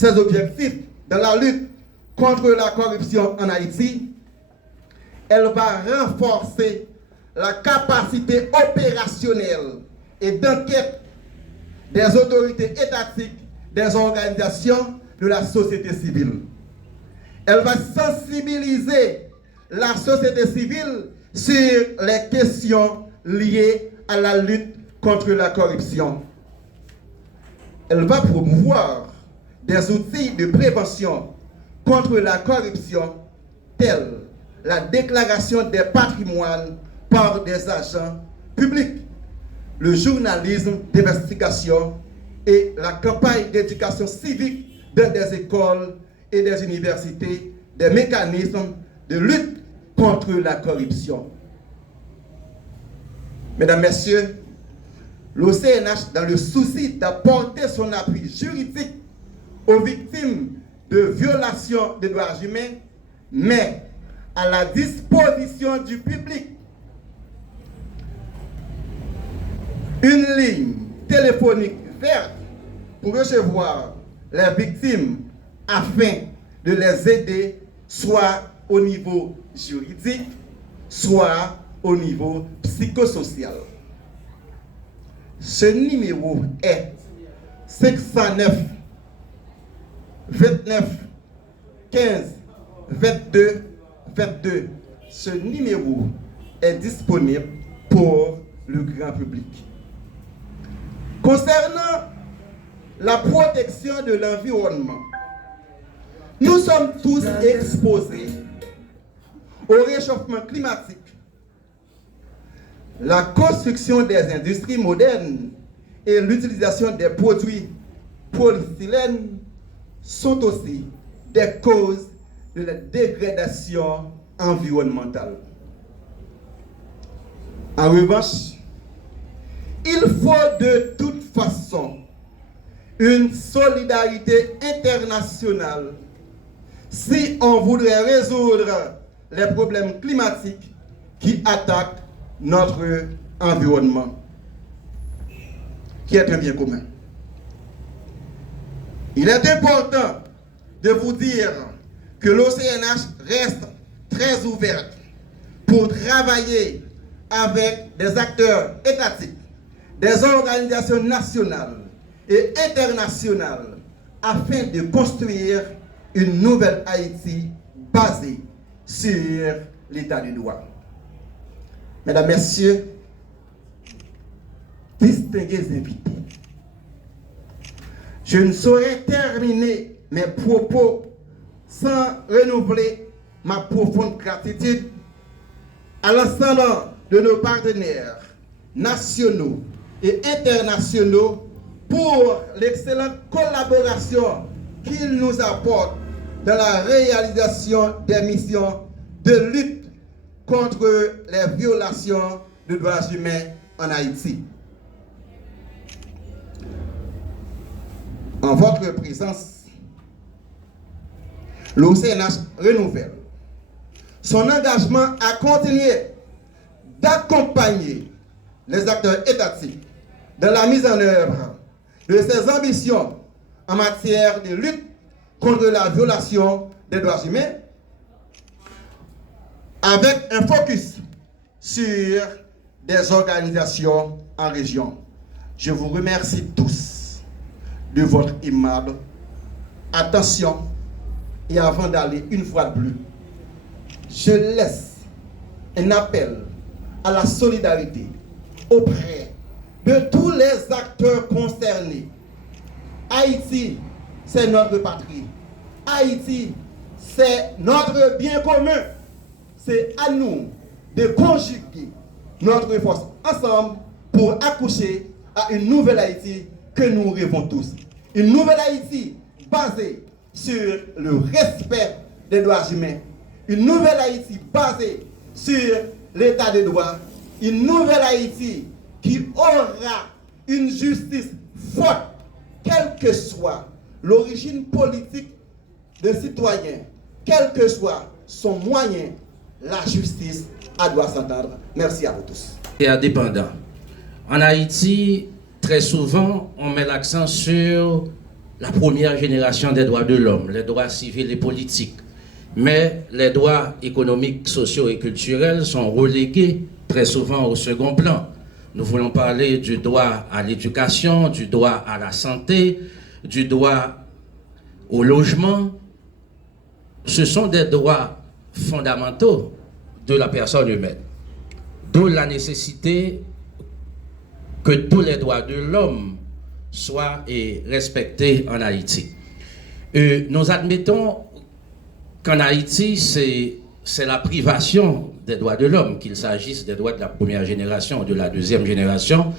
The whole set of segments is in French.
ses objectifs dans la lutte contre la corruption en Haïti, elle va renforcer la capacité opérationnelle et d'enquête des autorités étatiques, des organisations de la société civile. Elle va sensibiliser la société civile sur les questions liées à la lutte contre la corruption. Elle va promouvoir des outils de prévention contre la corruption tels la déclaration des patrimoines par des agents publics, le journalisme d'investigation et la campagne d'éducation civique dans des écoles et des universités, des mécanismes de lutte contre la corruption. Mesdames, Messieurs, l'OCNH, dans le souci d'apporter son appui juridique aux victimes de violations des droits humains, met à la disposition du public une ligne téléphonique verte pour recevoir les victimes afin de les aider soit au niveau juridique, soit au niveau psychosocial. Ce numéro est 509 29 15 22 22. Ce numéro est disponible pour le grand public. Concernant la protection de l'environnement, nous sommes tous exposés au réchauffement climatique. La construction des industries modernes et l'utilisation des produits polystyrène sont aussi des causes de la dégradation environnementale. En revanche, il faut de toute façon une solidarité internationale si on voudrait résoudre les problèmes climatiques qui attaquent notre environnement, qui est un bien commun. Il est important de vous dire que l'OCNH reste très ouverte pour travailler avec des acteurs étatiques, des organisations nationales et internationales afin de construire une nouvelle Haïti basée sur l'état du droit. Mesdames, Messieurs, distingués invités, je ne saurais terminer mes propos sans renouveler ma profonde gratitude à l'ensemble de nos partenaires nationaux et internationaux pour l'excellente collaboration qu'ils nous apportent dans la réalisation des missions de lutte contre les violations de droits humains en Haïti. En votre présence, l'OCNH renouvelle son engagement à continuer d'accompagner les acteurs étatiques dans la mise en œuvre de ses ambitions en matière de lutte contre la violation des droits humains, avec un focus sur des organisations en région. Je vous remercie tous de votre aimable attention et avant d'aller une fois de plus, je laisse un appel à la solidarité auprès de tous les acteurs concernés. Haïti, c'est notre patrie. Haïti, c'est notre bien commun. C'est à nous de conjuguer notre force ensemble pour accoucher à une nouvelle Haïti que nous rêvons tous. Une nouvelle Haïti basée sur le respect des droits humains. Une nouvelle Haïti basée sur l'état de droit. Une nouvelle Haïti qui aura une justice forte, quelle que soit l'origine politique d'un citoyen, quel que soit son moyen, la justice doit s'entendre. Merci à vous tous. Et indépendant. En Haïti, très souvent, on met l'accent sur la première génération des droits de l'homme, les droits civils et politiques. Mais les droits économiques, sociaux et culturels sont relégués très souvent au second plan. Nous voulons parler du droit à l'éducation, du droit à la santé, du droit au logement. Ce sont des droits fondamentaux de la personne humaine. D'où la nécessité que tous les droits de l'homme soient respectés en Haïti. Nous admettons qu'en Haïti, c'est la privation des droits de l'homme, qu'il s'agisse des droits de la première génération ou de la deuxième génération,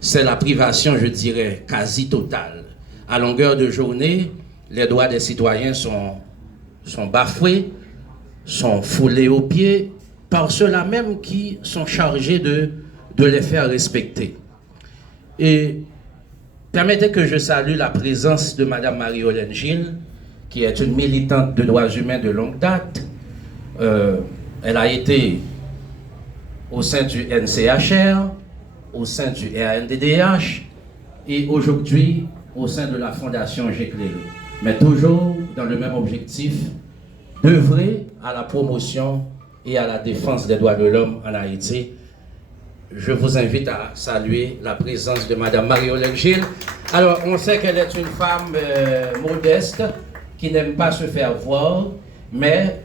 c'est la privation, je dirais, quasi totale. À longueur de journée, les droits des citoyens sont bafoués, sont foulés aux pieds par ceux-là même qui sont chargés de les faire respecter. Et permettez que je salue la présence de Mme Marie-Hélène Gilles, qui est une militante de droits humains de longue date. Elle a été au sein du NCHR, au sein du RNDDH et aujourd'hui au sein de la Fondation J'éclairé. Mais toujours dans le même objectif d'œuvrer à la promotion et à la défense des droits de l'homme en Haïti. Je vous invite à saluer la présence de Mme Marie-Hélène Gilles. Alors, on sait qu'elle est une femme modeste, qui n'aime pas se faire voir, mais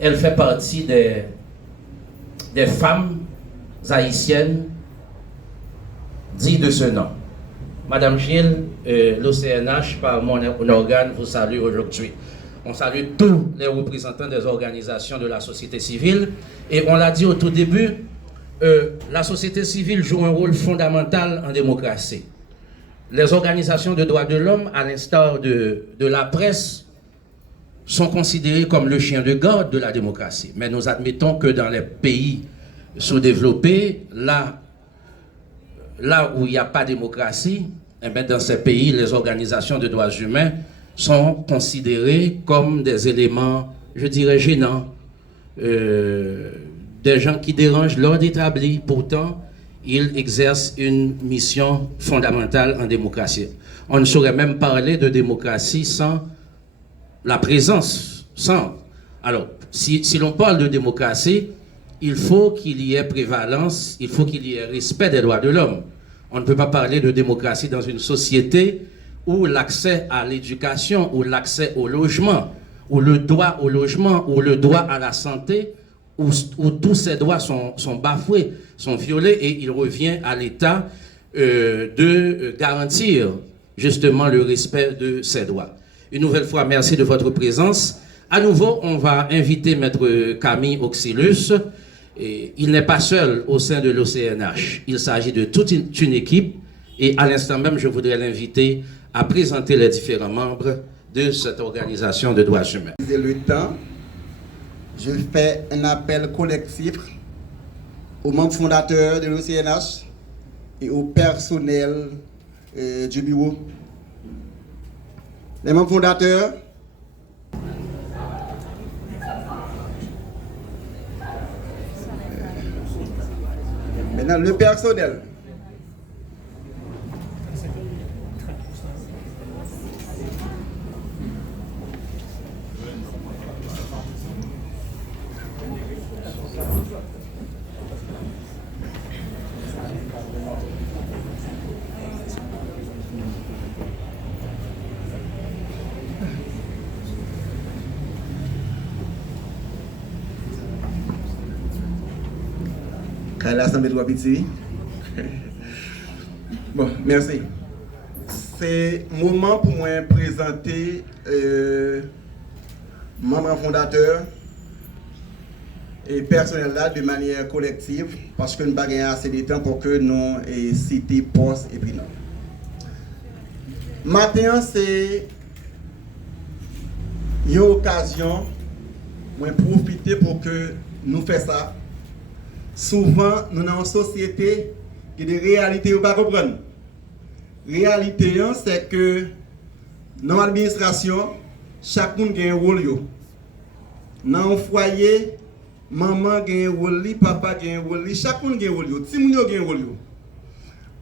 elle fait partie des femmes haïtiennes dites de ce nom. Madame Gilles, l'OCNH, par mon organe, vous salue aujourd'hui. On salue tous les représentants des organisations de la société civile. Et on l'a dit au tout début, la société civile joue un rôle fondamental en démocratie. Les organisations de droits de l'homme, à l'instar de la presse, sont considérées comme le chien de garde de la démocratie. Mais nous admettons que dans les pays sous-développés, là où il n'y a pas de démocratie, eh bien dans ces pays, les organisations de droits humains sont considérées comme des éléments, je dirais, gênants, des gens qui dérangent l'ordre établi. Pourtant, ils exercent une mission fondamentale en démocratie. On ne saurait même parler de démocratie sans la présence, sans. Alors, si l'on parle de démocratie, il faut qu'il y ait prévalence, il faut qu'il y ait respect des droits de l'homme. On ne peut pas parler de démocratie dans une société où l'accès à l'éducation, où l'accès au logement, où le droit au logement, où le droit à la santé, où tous ces droits sont bafoués, sont violés, et il revient à l'État de garantir justement le respect de ces droits. Une nouvelle fois, merci de votre présence. À nouveau, on va inviter Maître Camille Auxilus. Et il n'est pas seul au sein de l'OCNH. Il s'agit de toute une équipe. Et à l'instant même, je voudrais l'inviter à présenter les différents membres de cette organisation de droits humains. Le temps, je fais un appel collectif aux membres fondateurs de l'OCNH et au personnel du bureau. Les membres fondateurs, maintenant le personnel. L'Assemblée de Wapiti. Bon, merci. C'est le moment pour moi de présenter membres fondateurs et personnel là de manière collective parce que nous n'avons pas assez de temps pour que nous citions poste et puis non. Maintenant, c'est une occasion de profiter pour que nous fassions ça. Souvent, nous sommes dans une société qui a des réalités que nous ne comprenons pas. La réalité, c'est que dans l'administration, chacun a un rôle. Dans un foyer, maman a un rôle, papa a un rôle, chacun a un rôle, tout le monde a un rôle.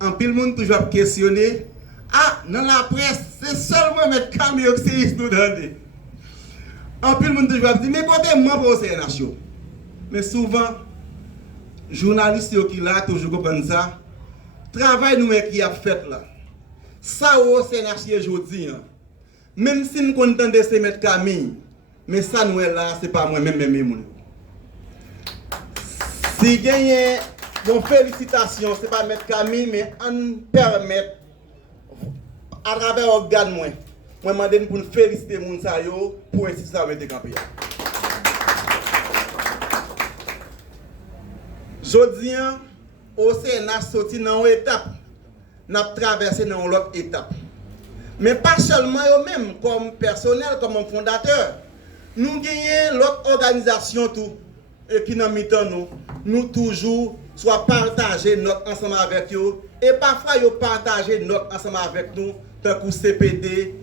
En pile monde toujours questionner Ah, dans la presse, c'est seulement mettre camion qui nous donne. En plus, le monde toujours dit, mais côté moi pour CNH. Mais souvent, journalistes qui là, toujours comprennent ça. Travail nous qui a fait là. Ça au CNH aujourd'hui. Même si nous contents de se mettre Camille, mais ça nous est là, c'est pas moi-même. Si gagne, bon félicitations, c'est pas mettre Camille, mais on permet à travers organe moi demande pour féliciter moun sa yo pour ainsi ça mettre campé. Jodi au Sénat sorti dans une étape, n'a traversé dans l'autre étape. Mais pas seulement eux même comme personnel, comme fondateur. Nous gagnons l'autre organisation tout et qui dans mi-temps nous toujours soit partager notre ensemble avec eux et parfois yo partager notre ensemble avec nous tant que CPD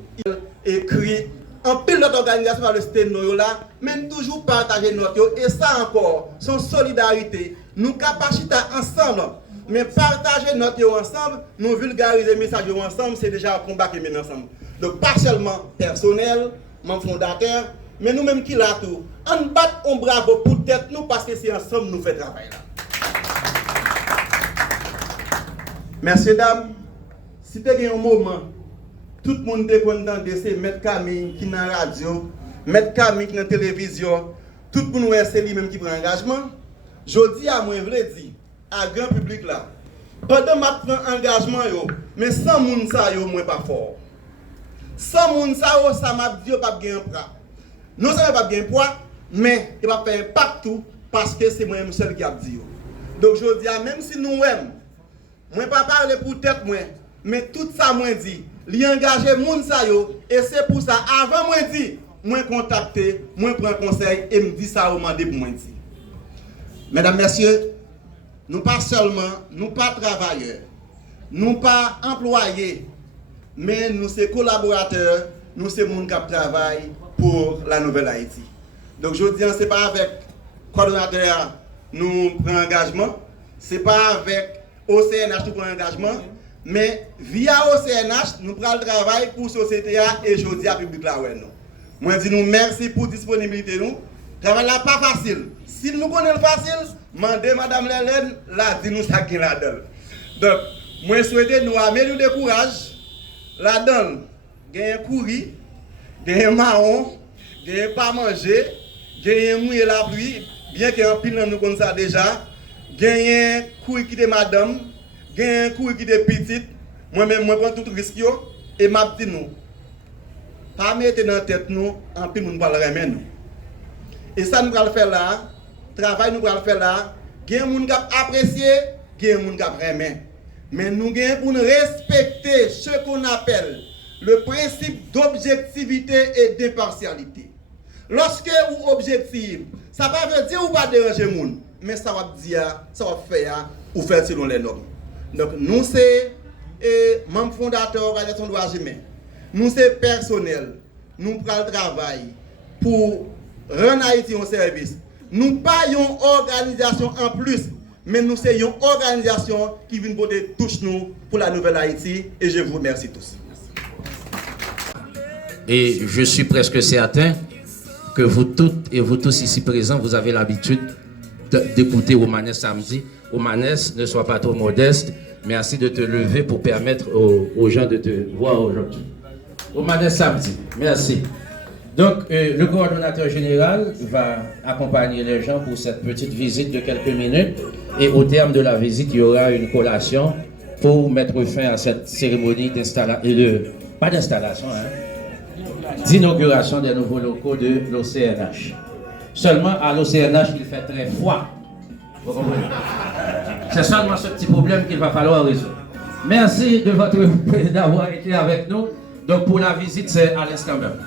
écrit en pile notre organisation par le Steno là mais toujours partager notre et ça encore son solidarité nous capacité ensemble mais partager notre ensemble nous vulgariser message ensemble c'est déjà un combat qui mène ensemble donc pas seulement personnel mon fondateur mais nous même qui là tout on bat on bravo pour tête nous parce que c'est ensemble nous fait travail là. Merci dames. Si tu as un moment, tout le monde est content de se mettre Camille qui est dans la radio, mettre Camille qui est dans la télévision, tout le monde est lui-même qui prend engagement. Je dis à moi, je veux dire, à grand public là, pendant que je prends engagement, mais sans moun sa yo, moi pas fort. Sans moun sa yo, ça m'a dit pas bien poids. Non ça pas bien poids, mais il va faire impact tout parce que c'est moi-même seul qui a dit. Donc je dis, même si nous aimons, moi pas parler pour tête moi, mais tout ça moi dit, li engager moun sa yo et c'est pour ça avant moi dit, moi contacter, moi prendre conseil et me dit ça au mandé pour moi dit. Mesdames, messieurs, nous pas seulement, nous pas travailleurs, nous pas employés, mais nous sommes collaborateurs, nous sommes moun qui travaillent pour la nouvelle Haïti. Donc je dis, c'est pas avec coordonnateur nous prenons engagement, c'est pas avec OCNH nous prenons engagement, mais via OCNH nous prenons le travail pour la société et je dis à public là ouais non. Moi dis nous merci pour disponibilité nous. Travail là pas facile. Si nous connaissons facile, mandez madame Lélène là dit nous ça qui là-dedans. Donc moi souhaite nous améliorer de courage là-dedans. Gagner courir, gagner marron, gagner pas manger, gagner mouiller la pluie, bien que en pile nous connaissons ça déjà. Gagner courir qui de madame, gagner courir qui de petite. Moi-même moi prends tout risque et m'a dit nous. Pas mettre dans tête nous en pile nous parler même nous. Et ça nous va le faire là, travail nous va le faire là, gain moun qui apprécier, gain moun qui aimer. Mais nous gain pour nous respecter ce qu'on appelle le principe d'objectivité et d'impartialité. Lorsque vous objectif, ça va veut dire ou pas déranger moun, mais ça va dire, ça va faire ou faire selon les normes. Donc nous c'est membres fondateurs organisation de droits humains. Nous c'est personnel, nous prenons le travail pour rendre Haïti un service. Nous pas une organisation en plus, mais nous sommes une organisation qui vient porter touche nous pour la nouvelle Haïti et je vous remercie tous. Et je suis presque certain que vous toutes et vous tous ici présents, vous avez l'habitude d'écouter Omanes samedi. Omanes, ne sois pas trop modeste. Merci de te lever pour permettre aux gens de te voir aujourd'hui. Omanes samedi, merci. Donc, le coordonnateur général va accompagner les gens pour cette petite visite de quelques minutes. Et au terme de la visite, il y aura une collation pour mettre fin à cette cérémonie d'installation, pas d'installation, d'inauguration des nouveaux locaux de l'OCNH. Seulement, à l'OCNH, il fait très froid. Vous comprenez? C'est seulement ce petit problème qu'il va falloir résoudre. Merci d'avoir été avec nous. Donc, pour la visite, c'est à l'instant même.